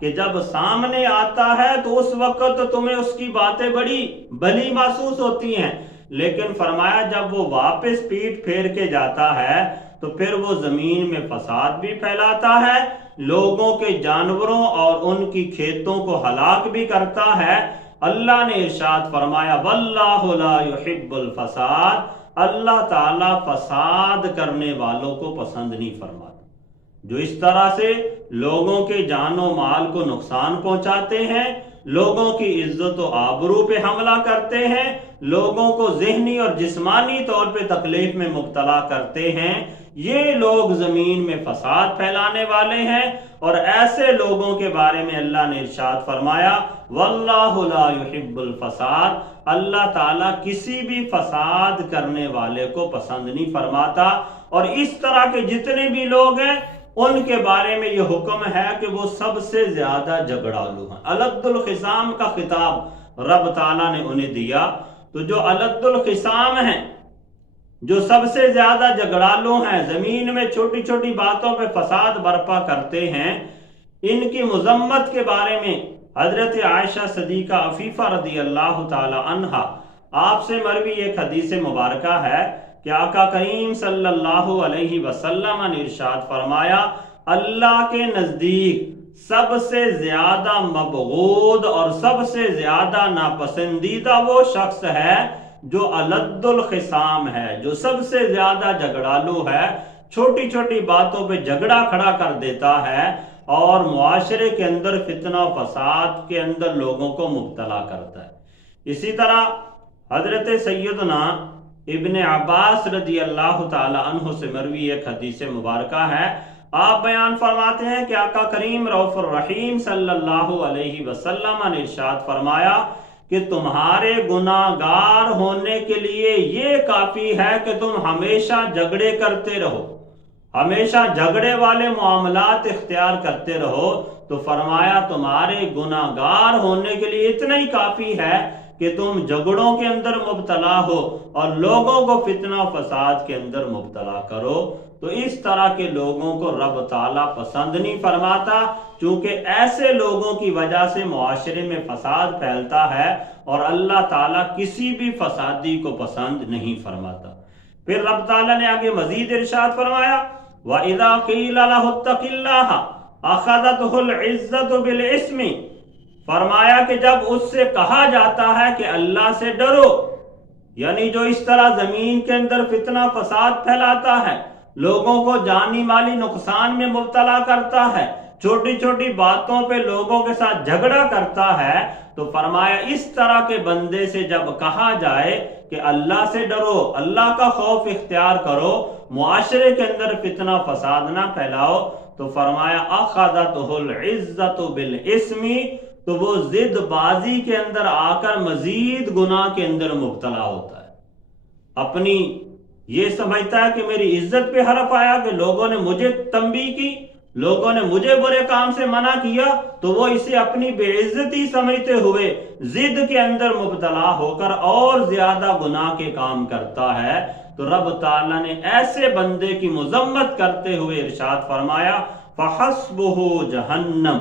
کہ جب سامنے آتا ہے تو اس وقت تمہیں اس کی باتیں بڑی بھلی محسوس ہوتی ہیں، لیکن فرمایا جب وہ واپس پیٹھ پھیر کے جاتا ہے تو پھر وہ زمین میں فساد بھی پھیلاتا ہے، لوگوں کے جانوروں اور ان کی کھیتوں کو ہلاک بھی کرتا ہے۔ اللہ نے ارشاد فرمایا واللہ لا یحب الفساد، اللہ تعالیٰ فساد کرنے والوں کو پسند نہیں فرماتا، جو اس طرح سے لوگوں کے جان و مال کو نقصان پہنچاتے ہیں، لوگوں کی عزت و آبرو پہ حملہ کرتے ہیں، لوگوں کو ذہنی اور جسمانی طور پہ تکلیف میں مبتلا کرتے ہیں، یہ لوگ زمین میں فساد پھیلانے والے ہیں۔ اور ایسے لوگوں کے بارے میں اللہ نے ارشاد فرمایا واللہ لا یحب الفساد، اللہ تعالیٰ کسی بھی فساد کرنے والے کو پسند نہیں فرماتا۔ اور اس طرح کے جتنے بھی لوگ ہیں ان کے بارے میں یہ حکم ہے کہ وہ سب سے زیادہ جھگڑالو ہیں۔ الد الخصام کا خطاب رب تعالیٰ نے انہیں دیا، تو جو الد الخصام ہیں، جو سب سے زیادہ جھگڑالو ہیں، زمین میں چھوٹی چھوٹی باتوں پہ فساد برپا کرتے ہیں، ان کی مذمت کے بارے میں حضرت عائشہ صدیقہ عفیفہ رضی اللہ تعالی عنہا آپ سے مروی ایک حدیث مبارکہ ہے کہ آقا کریم صلی اللہ علیہ وسلم نے ارشاد فرمایا اللہ کے نزدیک سب سے زیادہ مبغوض اور سب سے زیادہ ناپسندیدہ وہ شخص ہے جو الد الخصام ہے، جو سب سے زیادہ جھگڑالو ہے، چھوٹی چھوٹی باتوں پہ جھگڑا کھڑا کر دیتا ہے اور معاشرے کے اندر فتنہ و فساد کے اندر لوگوں کو مبتلا کرتا ہے۔ اسی طرح حضرت سیدنا ابن عباس رضی اللہ تعالی عنہ سے مروی ایک حدیث مبارکہ ہے، آپ بیان فرماتے ہیں کہ آقا کریم رؤوف الرحیم صلی اللہ علیہ وسلم نے ارشاد فرمایا کہ تمہارے گناہ گار ہونے کے لیے یہ کافی ہے کہ تم ہمیشہ جھگڑے کرتے رہو، ہمیشہ جھگڑے والے معاملات اختیار کرتے رہو، تو فرمایا تمہارے گناہ گار ہونے کے لیے اتنا ہی کافی ہے کہ تم جھگڑوں کے اندر مبتلا ہو اور لوگوں کو فتنہ و فساد کے اندر مبتلا کرو۔ تو اس طرح کے لوگوں کو رب تعالیٰ پسند نہیں فرماتا، چونکہ ایسے لوگوں کی وجہ سے معاشرے میں فساد پھیلتا ہے اور اللہ تعالیٰ کسی بھی فسادی کو پسند نہیں فرماتا۔ پھر رب تعالیٰ نے آگے مزید ارشاد فرمایا وَإِذَا قِيلَ لَهُ اتَّقِ اللَّهَ أَخَذَتْهُ الْعِزَّةُ بِالْإِثْمِ، فرمایا کہ جب اس سے کہا جاتا ہے کہ اللہ سے ڈرو، یعنی جو اس طرح زمین کے اندر فتنہ فساد پھیلاتا ہے، لوگوں کو جانی مالی نقصان میں مبتلا کرتا ہے، چھوٹی چھوٹی باتوں پہ لوگوں کے ساتھ جھگڑا کرتا ہے، تو فرمایا اس طرح کے بندے سے جب کہا جائے کہ اللہ سے ڈرو، اللہ کا خوف اختیار کرو، معاشرے کے اندر فتنہ فساد نہ پھیلاؤ، تو فرمایا اخذتہ العزت بالاسم، تو وہ ضد بازی کے اندر آ کر مزید گناہ کے اندر مبتلا ہوتا ہے، اپنی یہ سمجھتا ہے کہ میری عزت پہ حرف آیا کہ لوگوں نے مجھے تنبیہ کی، لوگوں نے مجھے برے کام سے منع کیا، تو وہ اسے اپنی بے عزتی سمجھتے ہوئے ضد کے اندر مبتلا ہو کر اور زیادہ گناہ کے کام کرتا ہے۔ تو رب تعالیٰ نے ایسے بندے کی مذمت کرتے ہوئے ارشاد فرمایا فَحَسْبُهُ جَهَنَّمْ،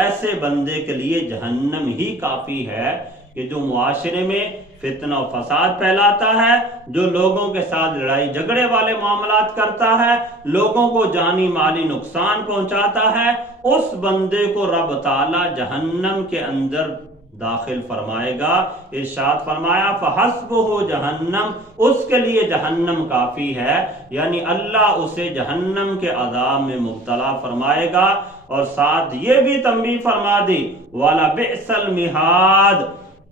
ایسے بندے کے لیے جہنم ہی کافی ہے کہ جو معاشرے میں فتنہ و فساد پھیلاتا ہے، جو لوگوں کے ساتھ لڑائی جھگڑے والے معاملات کرتا ہے، لوگوں کو جانی مالی نقصان پہنچاتا ہے، اس بندے کو رب تعالیٰ جہنم کے اندر داخل فرمائے گا۔ ارشاد فرمایا فَحَسْبُهُ جَهَنَّمْ، اس کے لیے جہنم کافی ہے، یعنی اللہ اسے جہنم کے عذاب میں مبتلا فرمائے گا۔ اور ساتھ یہ بھی تنبیہ فرما دی وَلَبِئْسَ الْمِہَادُ،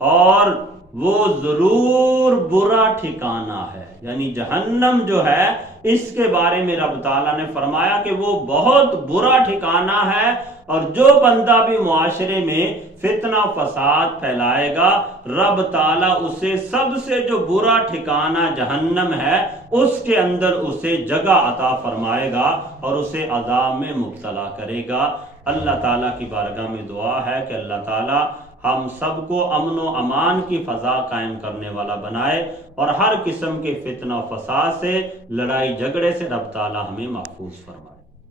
اور وہ ضرور برا ٹھکانہ ہے، یعنی جہنم جو ہے اس کے بارے میں رب تعالیٰ نے فرمایا کہ وہ بہت برا ٹھکانہ ہے، اور جو بندہ بھی معاشرے میں فتنہ فساد پھیلائے گا رب تعالیٰ اسے سب سے جو برا ٹھکانہ جہنم ہے اس کے اندر اسے جگہ عطا فرمائے گا اور اسے عذاب میں مبتلا کرے گا۔ اللہ تعالیٰ کی بارگاہ میں دعا ہے کہ اللہ تعالیٰ ہم سب کو امن و امان کی فضا قائم کرنے والا بنائے اور ہر قسم کے فتنہ و فساد سے، لڑائی جھگڑے سے رب تعالیٰ ہمیں محفوظ فرمائے۔